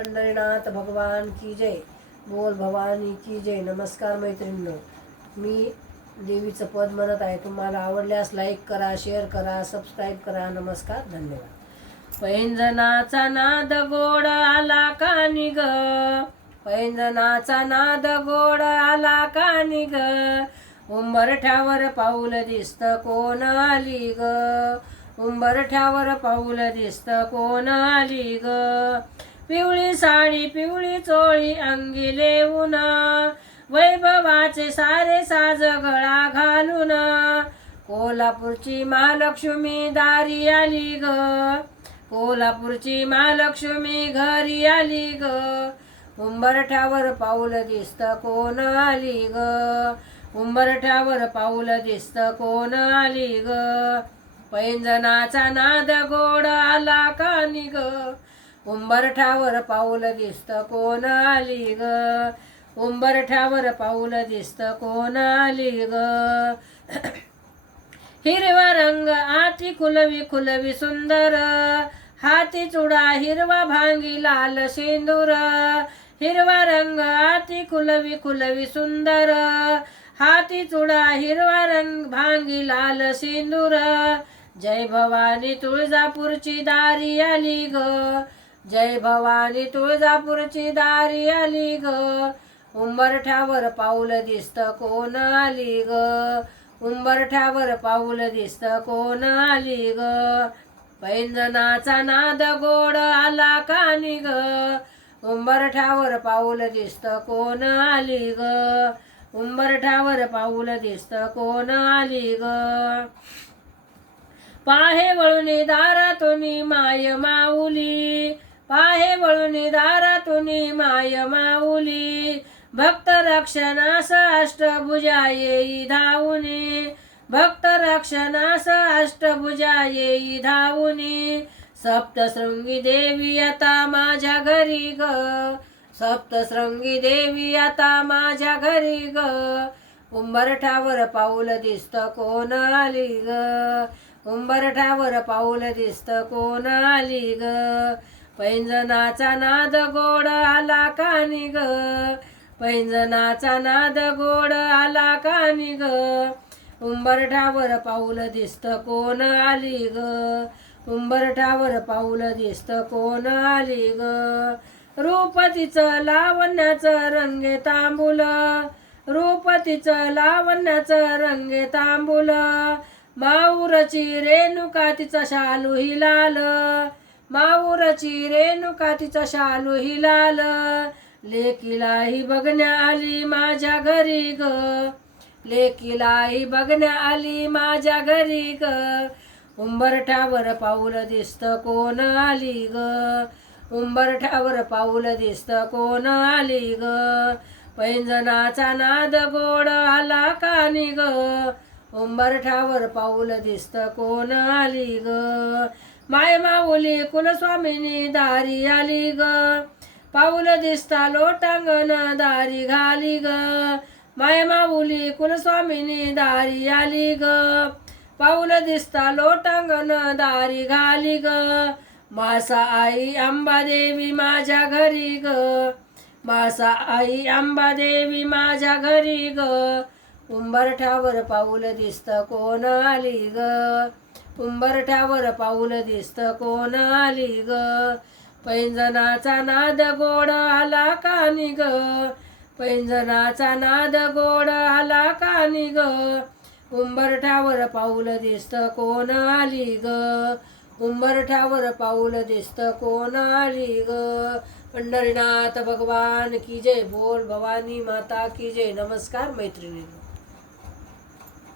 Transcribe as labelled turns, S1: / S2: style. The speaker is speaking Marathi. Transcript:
S1: पंढरीनाथ भगवान की जय. बोल भवानी की जय. नमस्कार मैत्रिणींनो. मी देवीचं पद म्हणत आहे. तुम्हाला आवडल्यास लाईक करा शेअर करा सबस्क्राईब करा. नमस्कार धन्यवाद. पैंजनाचा नाद गोड आला का निग पैंजनाचा नाद गोड आला का निग उंबरठ्यावर पाऊल दिसत कोण आली ग? उंबरठ्यावर पाऊल दिसत कोण आली ग? पिवळी साडी पिवळी चोळी अंगी लेऊन वैभवाचे सारे साज गळा घालून. कोल्हापूरची महालक्ष्मी दारी आली ग. कोल्हापूरची महालक्ष्मी घरी आली ग. उंबरठ्यावर पाऊल दिसत कोण आली ग? उंबरठ्यावर पाऊल दिसत कोण आली ग? पैंजनाचा नाद गोड आला का ग? उंबरठावर पाऊल दिसत कोण आली ग? उंबरठावर पाऊल दिसत कोण आली ग? हिरवा रंग आती खुलवी खुलवी सुंदर. हाती चुडा हिरवा भांगी लाल सिंदूर. हिरवा रंग आती खुलवी खुलवी सुंदर. हाती चुडा हिरवा रंग भांगी लाल सिंदूर. जय भवानी तुळजापूरची दारी आली ग. जय भवानी तुळजापूरची दारी आली ग. उंबरठ्यावर पाऊल दिसत कोण आली ग? उंबरठ्यावर पाऊल दिसत कोण आली ग? पैंजनाचा नाद गोड आला का ग? उंबरठ्यावर पाऊल दिसत कोण आली ग? उंबरठ्यावर पाऊल दिसत कोण आली ग? पाहे वळुनी दारातून माय माऊली पाहे वळून दारातून माय माऊली. भक्त रक्षणास अष्टभुजा येई धावुनी. भक्त रक्षणास अष्टभुजा येई धावुनी. सप्तशृंगी देवी आता माझ्या घरी ग. सप्तशृंगी देवी आता माझ्या घरी ग. उंबरठावर पाऊल दिसत कोण आली ग? उंबरठावर पाऊल दिसत कोण आली ग? पैंजनाचा नाद गोड आला कानी ग? पैंजनाचा नाद गोड आला कानी ग? उंबरठावर पाऊल दिसत कोण आली ग? उंबरठावर पाऊल दिसत कोण आली ग? रूपतीचं लावण्याचं रंगे तांबूल. रूपतीचं लावण्याचं रंगे तांबूल. माऊरची रेणुका तिचा शालू ही लाल. माऊरची रेणुका तिचा शालू हि लाल. लेकीलाही बघण्या आली माझ्या घरी ग. लेकीलाही बघण्या आली माझ्या घरी ग. उंबरठ्यावर पाऊल दिसत कोण आली ग? उंबरठ्यावर पाऊल दिसत कोण आली ग? पैंजनाचा नाद गोड आला कानी ग? उंबरठ्यावर पाऊल दिसत कोण आली ग? माय माऊली कुलस्वामिनी दारी आली ग. पाऊल दिसता लोटांगण दारी घाली ग. माय माऊली कुलस्वामिनी दारी आली ग. पाऊल दिसता लोटांगण दारी घाली ग. मासा आई अंबादेवी माझ्या घरी ग. मासा आई अंबादेवी माझ्या घरी ग. उंबरठावर पाऊल दिसत कोण आली ग? उंबरठ्यावर पाऊल दिसत कोण आली ग? पैंजनाचा नाद गोड आला कानी ग? पैंजनाचा नाद गोड आला कानी ग? उंबरठ्यावर पाऊल दिसत कोण आली ग? उंबरठ्यावर पाऊल दिसत कोण आली ग? पंढरीनाथ भगवान की जय बोल भवानी माता की जय. नमस्कार मैत्रिणी